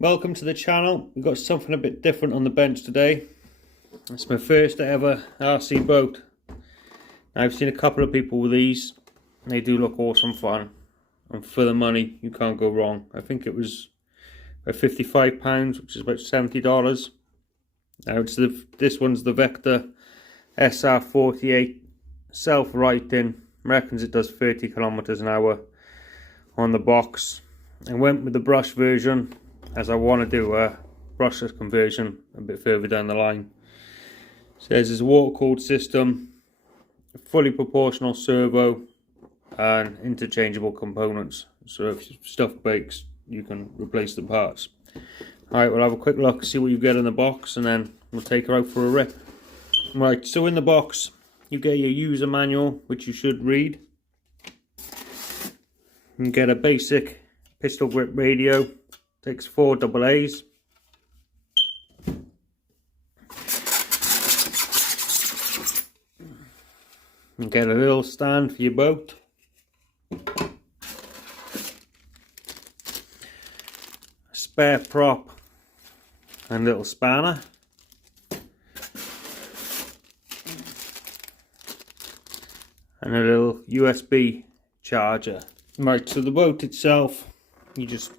Welcome to the channel. We've got something a bit different on the bench today. It's my first ever RC boat. I've seen a couple of people with these and they do look awesome fun, and for the money you can't go wrong. I think it was about £55, which is about $70. Now this one's the Vector SR48 self-righting. Reckons it does 30 kilometers an hour on the box. I went with the brush version as I want to do a brushless conversion a bit further down the line. It says there's a water cooled system, a fully proportional servo and interchangeable components, so if stuff breaks you can replace the parts. Alright, we'll have a quick look, see what you get in the box, and then we'll take her out for a rip. Right, so in the box you get your user manual, which you should read. You get a basic pistol grip radio, takes 4 AA's. You get a little stand for your boat. A spare prop and little spanner. And a little USB charger. Right, so the boat itself, you just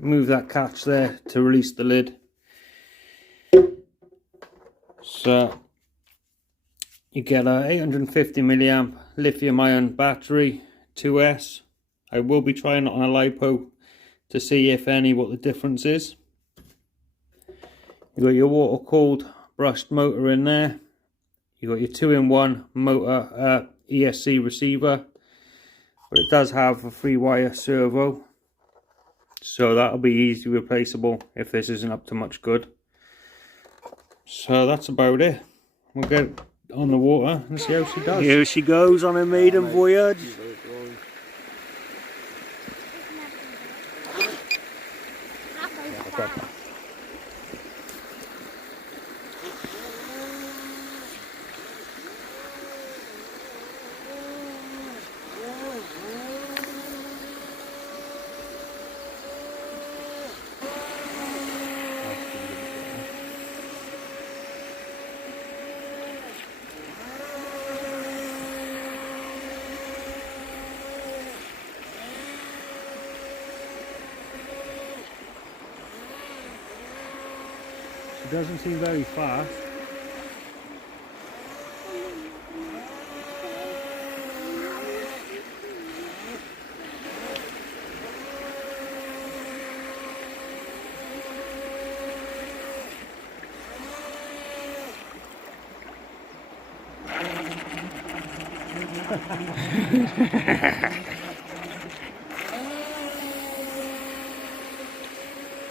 move that catch there to release the lid. So you get a 850 milliamp lithium ion battery 2S. I will be trying it on a LiPo to see if any what the difference is. You got your water cooled brushed motor in there. You got your 2-in-1 motor ESC receiver, but it does have a 3-wire servo, so that'll be easily replaceable if this isn't up to much good. So that's about it. We'll get on the water and see how she does. Here she goes on her maiden voyage. It doesn't seem very fast.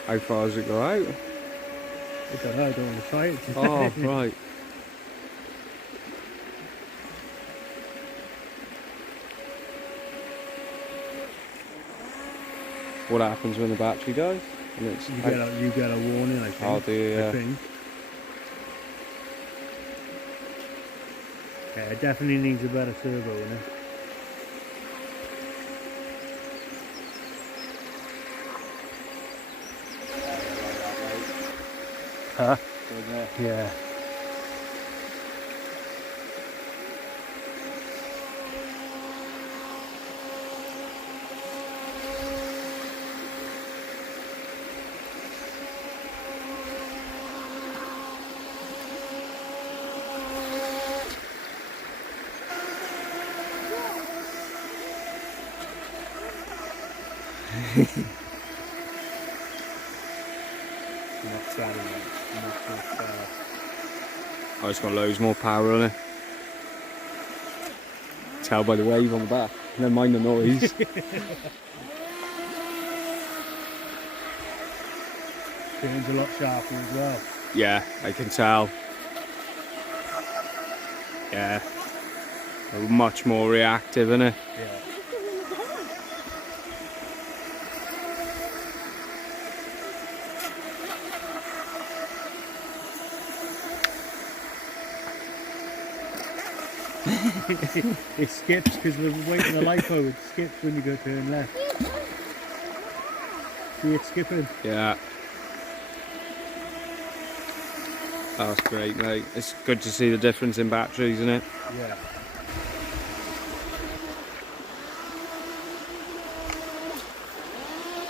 How far does it go out? I don't know, I don't want to try it. Oh, right. What happens when the battery dies? And it's you get a warning, I think. Oh, do you? Yeah. I think. Yeah, it definitely needs a better servo in it. Huh? Yeah. Oh, it's got loads more power on it. Tell by the wave on the back. Never mind the noise. Turns a lot sharper as well. Yeah, I can tell. Yeah. Much more reactive, isn't it? Yeah. It skips because we're waiting the lipo. It skips when you go turn left. See it skipping? Yeah. That's great, mate. It's good to see the difference in batteries, isn't it? Yeah.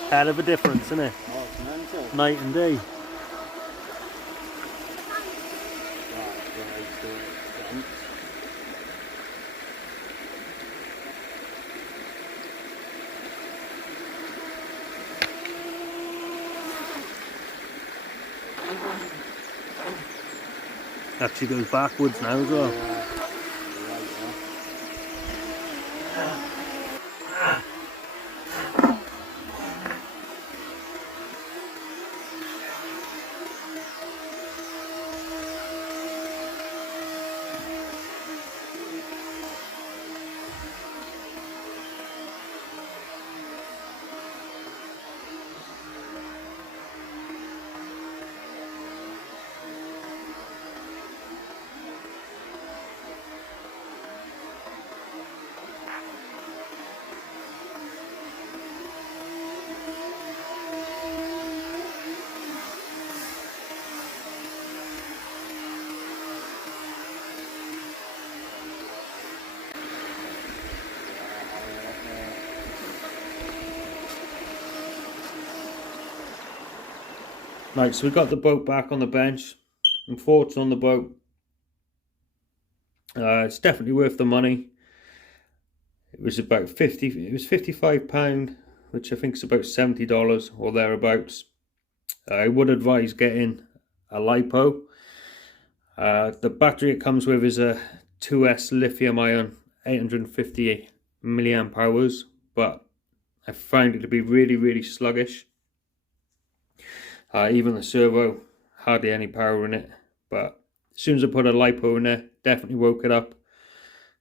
Hell of a difference, isn't it? Oh, it's mental. Night and day. Actually goes backwards now as well. Right, so we got the boat back on the bench. And thoughts on the boat. It's definitely worth the money. It was about £55, which I think is about $70 or thereabouts. I would advise getting a LiPo. The battery it comes with is a 2S lithium ion 850 milliamp hours, but I found it to be really sluggish. Even the servo, hardly any power in it, but as soon as I put a LiPo in there, definitely woke it up.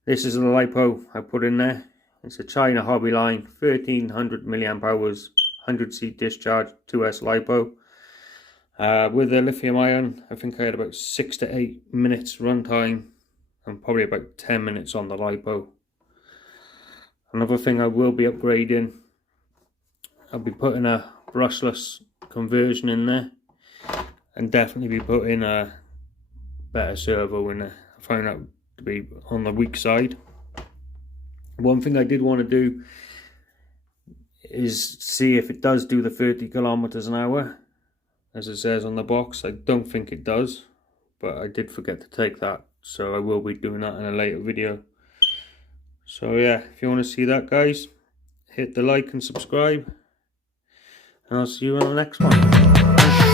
This is the LiPo I put in there. It's a China Hobbyline, 1300 milliamp hours, 100C discharge, 2S LiPo. With the lithium ion, I think I had about 6 to 8 minutes runtime and probably about 10 minutes on the LiPo. Another thing I will be upgrading, I'll be putting a brushless conversion in there and definitely be putting a better servo in there. I found that to be on the weak side. One thing I did want to do is see if it does do the 30 kilometers an hour as it says on the box. I don't think it does, but I did forget to take that, so I will be doing that in a later video. So yeah, if you want to see that, guys, hit the like and subscribe, and I'll see you on the next one.